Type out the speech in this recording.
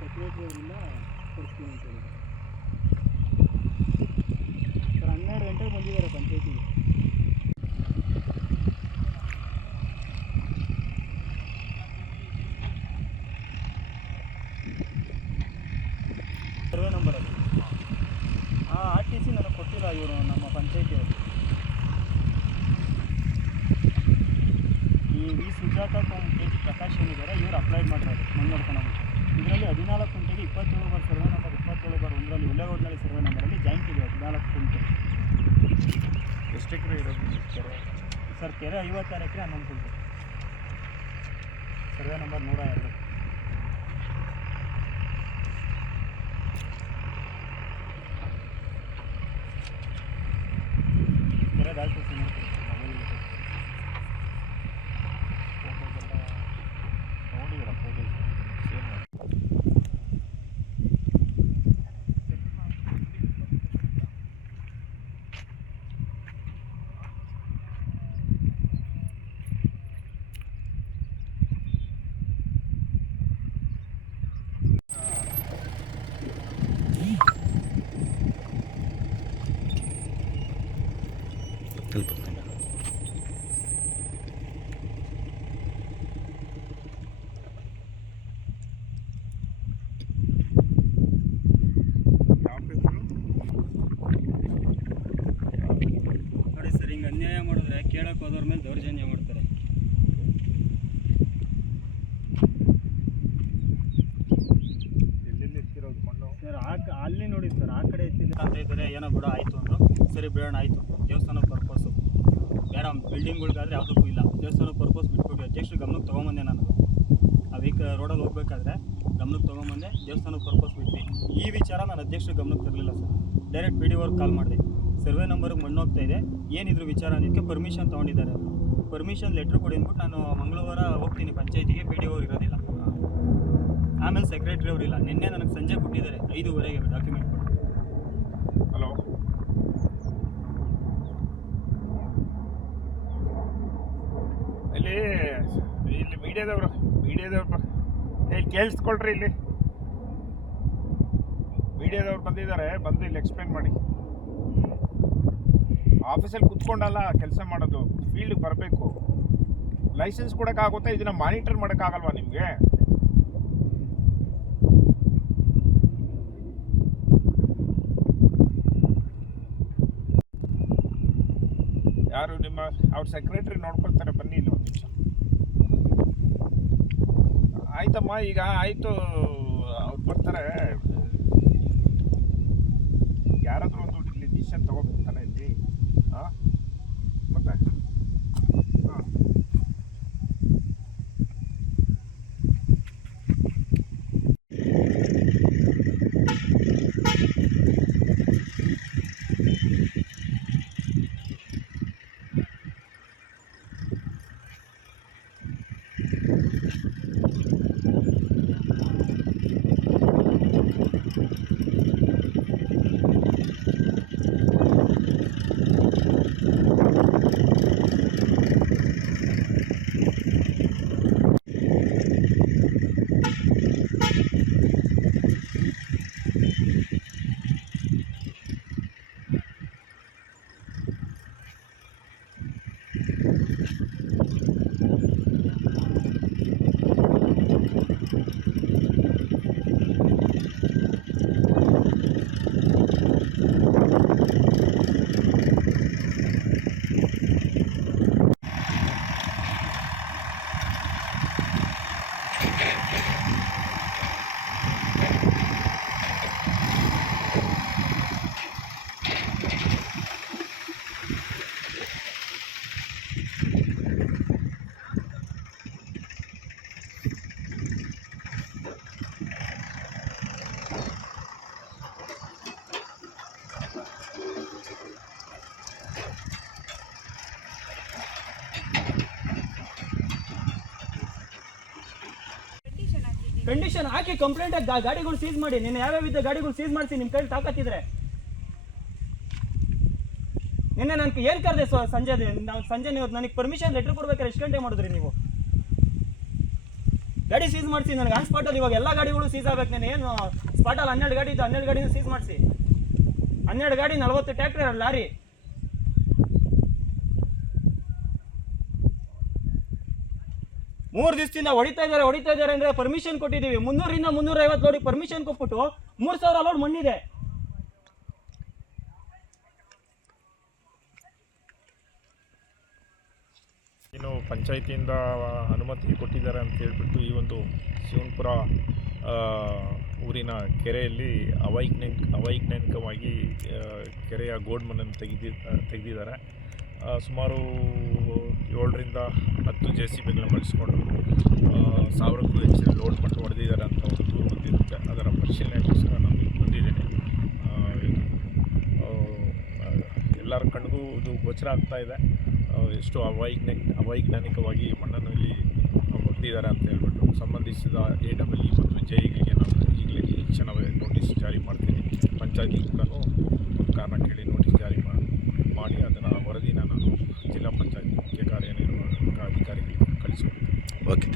Secretary ಅವರಿಂದ ಕೊಡಿಸ್ತೀನಿ ಅಂತ ಹೇಳಿದ್ರು ಸರ್ ಹನ್ನೆರಡು ಗಂಟೆಗೆ ಬಂದಿದ್ದಾರೆ ಪಂಚಾಯತಿಗೆ ಸರ್ವೆ ನಂಬರ್ ಅದು ಹಾಂ ಆರ್ ಟಿ ಸಿ ನನಗೆ ಕೊಟ್ಟಿಲ್ಲ ಇವರು ನಮ್ಮ ಪಂಚಾಯತಿಯವರು ಈ ಸುಜಾತ ಕೆ ಜಿ ಪ್ರಕಾಶ್ ಏನಿದ್ದಾರೆ ಇವರು ಅಪ್ಲೈಡ್ ಮಾಡಿರೋದು ಮಣ್ಣು ನೋಡ್ಕೊಂಡು ಇದರಲ್ಲಿ ಹದಿನಾಲ್ಕು ಕುಂಟೆಗೆ ಇಪ್ಪತ್ತೇಳು ಬಾರ್ ಸರ್ವೆ ನಂಬರ್ ಇಪ್ಪತ್ತೇಳು ಬಾರ್ ಒಂದರಲ್ಲಿ ಒಳ್ಳೆಗೋಡ್ನಳ್ಳಿ ಸರ್ವೆ ನಂಬರಲ್ಲಿ ಜಾಯಿಂಟ್ ಇದೆ ಹದಿನಾಲ್ಕು ಕುಂಟೆ. ಎಷ್ಟು ಎಕರೆ ಇರೋದು ಕೆರೆ? ಸರ್ ಕೆರೆ ಐವತ್ತಾರು ಎಕರೆ ಹನ್ನೊಂದು ಕುಂಟೆ. ಸರ್ವೆ ನಂಬರ್ ನೂರ ಎರಡು. ಅನ್ಯಾಯ ಮಾಡಿದ್ರೆ ಕೇಳಕ್ಕೆ ಹೋದವ್ರ ಮೇಲೆ ದೌರ್ಜನ್ಯ ಮಾಡ್ತಾರೆ. ಎಲ್ಲೆಲ್ಲಿ ಎತ್ತಿರೋದು ಮಣ್ಣು? ಸರ್ ಆ ಕ- ಅಲ್ಲಿ ನೋಡಿ ಸರ್ ಆ ಕಡೆ ಎತ್ತಿದೆ. ಅಂತ ಇದ್ದಾರೆ ಏನೋ ಬಿಡ ಆಯಿತು ಅಂದರು. ಸರಿ ಬಿಡೋಣ ಆಯಿತು. ದೇವಸ್ಥಾನ ಪರ್ಪಸ್ಸು ಬೇರೆ ಬಿಲ್ಡಿಂಗ್ಗಳಿಗಾದ್ರೆ ಯಾವುದಕ್ಕೂ ಇಲ್ಲ. ದೇವಸ್ಥಾನ ಪರ್ಪಸ್ ಬಿಟ್ಬಿಟ್ಟು ಅಧ್ಯಕ್ಷರು ಗಮನಕ್ಕೆ ತೊಗೊಂಬಂದೆ ನಾನು. ಆ ವೀಕ್ ರೋಡಲ್ಲಿ ಹೋಗ್ಬೇಕಾದ್ರೆ ಗಮನಕ್ಕೆ ತೊಗೊಂಬಂದೆ ದೇವಸ್ಥಾನಕ್ಕೆ ಪರ್ಪಸ್ ಬಿಟ್ವಿ ಈ ವಿಚಾರ ನಾನು ಅಧ್ಯಕ್ಷರು ಗಮನಕ್ಕೆ ತರಲಿಲ್ಲ ಸರ್. ಡೈರೆಕ್ಟ್ ಪಿ ಡಿ ಅವ್ರಿಗೆ ಕಾಲ್ ಮಾಡಿದೆ. ಸರ್ವೆ ನಂಬರ್ಗೆ ಮಣ್ಣು ಹೋಗ್ತಾ ಇದೆ. ಏನಿದ್ರು ವಿಚಾರ ಅನ್ನೋದಕ್ಕೆ ಪರ್ಮಿಷನ್ ತೊಗೊಂಡಿದ್ದಾರೆ. ಪರ್ಮಿಷನ್ ಲೆಟ್ರ್ ಕೊಡಿ ಅಂದ್ಬಿಟ್ಟು ನಾನು ಮಂಗಳವಾರ ಹೋಗ್ತೀನಿ ಪಂಚಾಯತಿಗೆ ಪಿ ಡಿ ಅವ್ರು ಇರೋದಿಲ್ಲ. ಆಮೇಲೆ ಸೆಕ್ರೆಟರಿ ಅವರಿಲ್ಲ ನಿನ್ನೆ ನನಗೆ ಸಂಜೆ ಕೊಟ್ಟಿದ್ದಾರೆ, ಐದೂವರೆಗೆ ಡಾಕ್ಯುಮೆಂಟ್ ಕೊಡಿ. ಹಲೋ ಇಲ್ಲಿ ಇಲ್ಲಿ ಮೀಡಿಯಾದವರು, ಮೀಡಿಯಾದವ್ರು ಇಲ್ಲಿ ಕೇಳಿಸ್ಕೊಳ್ರಿ ಇಲ್ಲಿ. ಮೀಡಿಯಾದವ್ರು ಬಂದಿದ್ದಾರೆ, ಬಂದು ಇಲ್ಲಿ ಎಕ್ಸ್ಪ್ಲೇನ್ ಮಾಡಿ. ಆಫೀಸಲ್ಲಿ ಕುತ್ಕೊಂಡಲ್ಲ, ಕೆಲಸ ಮಾಡೋದು, ಫೀಲ್ಡ್ಗೆ ಬರಬೇಕು. ಲೈಸೆನ್ಸ್ ಕೊಡೋಕ್ಕಾಗುತ್ತೆ ಇದನ್ನ ಮಾನಿಟರ್ ಮಾಡೋಕ್ಕಾಗಲ್ವಾ ನಿಮಗೆ? ಯಾರು ನಿಮ್ಮ, ಅವ್ರ ಸೆಕ್ರೆಟರಿ ನೋಡ್ಕೊಳ್ತಾರೆ, ಬನ್ನಿ ಇಲ್ಲಿ ಒಂದು ನಿಮಿಷ. ಆಯ್ತಮ್ಮ, ಈಗ ಆಯ್ತು, ಅವ್ರು ಬರ್ತಾರೆ. ಯಾರಾದರೂ ಒಂದು ಕಂಡೀಷನ್ ಹಾಕಿ ಕಂಪ್ಲೇಂಟ್ ಗಾಡಿಗಳು ಸೀಸ್ ಮಾಡಿ, ನಿನ್ನೆ ಯಾವ್ಯಾವ ಇದ್ದ ಗಾಡಿಗಳು ಸೀಸ್ ಮಾಡಿಸಿ ನಿಮ್ಮ ಕೈಲಿ ತಾಕತ್ತಿದ್ರೆ. ನಿನ್ನೆ ನನ್ಗೆ ಏನು ಕರೆದೆ ಸಂಜೆ ನಾವು ಸಂಜೆ ನೀವು ನನಗೆ ಪರ್ಮಿಷನ್ ಲೆಟ್ರ್ ಕೊಡ್ಬೇಕಾದ್ರೆ ಎಷ್ಟು ಗಂಟೆ ಮಾಡಿದ್ರಿ ನೀವು? ಗಾಡಿ ಸೀಸ್ ಮಾಡಿಸಿ, ನನಗೆ ಆನ್ ಸ್ಪಾಟಲ್ಲಿ ಇವಾಗ ಎಲ್ಲ ಗಾಡಿಗಳು ಸೀಸ್ ಆಗ್ಬೇಕು. ನಾನು ಏನು ಸ್ಪಾಟಲ್ಲಿ ಹನ್ನೆರಡು ಗಾಡಿ ಇದ್ದು ಹನ್ನೆರಡು ಗಾಡಿನ ಸೀಸ್ ಮಾಡಿಸಿ. ಹನ್ನೆರಡು ಗಾಡಿ ನಲ್ವತ್ತು ಟ್ಯಾಕ್ಟ್ರಿ ಲಾರಿ. ಮೂರು ದಿವಸದಿಂದ ಹೊಡಿತಾ ಇದ್ದಾರೆ ಹೊಡಿತಾ ಇದ್ದಾರೆ ಅಂದ್ರೆ ಪರ್ಮಿಷನ್ ಕೊಟ್ಟಿದ್ದೀವಿ. ಮುನ್ನೂರಿಂದ ಮುನ್ನೂರ ಐವತ್ತು ಲೋಡಿಗೆ ಪರ್ಮಿಷನ್ ಕೊಟ್ಬಿಟ್ಟು ಮೂರು ಸಾವಿರ ಲೋಡ್ ಮಣ್ಣಿದೆ. ಇನ್ನು ಪಂಚಾಯತಿಯಿಂದ ಅನುಮತಿ ಕೊಟ್ಟಿದ್ದಾರೆ ಅಂತ ಹೇಳ್ಬಿಟ್ಟು ಈ ಒಂದು ಶಿವನ್ಪುರ ಊರಿನ ಕೆರೆಯಲ್ಲಿ ಅವೈಜ್ಞಾನಿಕ, ಅವೈಜ್ಞಾನಿಕವಾಗಿ ಕೆರೆಯ ಗೋಡ್ಮಣ್ಣನ್ನು ತೆಗೆದಿ, ತೆಗೆದಿದ್ದಾರೆ. ಸುಮಾರು ಏಳರಿಂದ ಹತ್ತು ಜೆ ಸಿ ಬಿಗಳನ್ನ ಬಳಸ್ಕೊಂಡು ಸಾವಿರಕ್ಕೂ ಹೆಚ್ಚಿನ ಲೋಡ್ ಮಟ್ಟ ಹೊಡೆದಿದ್ದಾರೆ ಅಂತ ಒಂದು ದೂರು ಬಂದಿರುತ್ತೆ. ಅದರ ಪರಿಶೀಲನೆಗೋಸ್ಕರ ನಾನು ಬಂದಿದ್ದೇನೆ. ಎಲ್ಲರ ಕಣ್ಗೂ ಇದು ಗೋಚರ ಆಗ್ತಾ ಇದೆ. ಎಷ್ಟು ಅವೈಜ್ಞಾನಿಕ, ಅವೈಜ್ಞಾನಿಕವಾಗಿ ಮಣ್ಣನ್ನು ಇಲ್ಲಿ ಹೊಡೆದಿದ್ದಾರೆ ಅಂತ ಹೇಳ್ಬಿಟ್ಟು, ಸಂಬಂಧಿಸಿದ ಎ ಡಬಲ್ ಇ ಮತ್ತು ಜೈಗಳಿಗೆ ನಾನು ಈಗಲೇ ಕ್ಷಣವೇ ನೋಟಿಸ್ ಜಾರಿ ಮಾಡ್ತೀನಿ. ಪಂಚಾಯತಿ ಕೂಡ ಕಾರಣ ಕೇಳಿ ನೋಟಿಸ್ ಜಾರಿ ಮಾಡಿ ಅದನ್ನು ವರದಿನ ನಾನು ಜಿಲ್ಲಾ ಪಂಚಾಯತಿ అధికారికి కలిసి ఓకే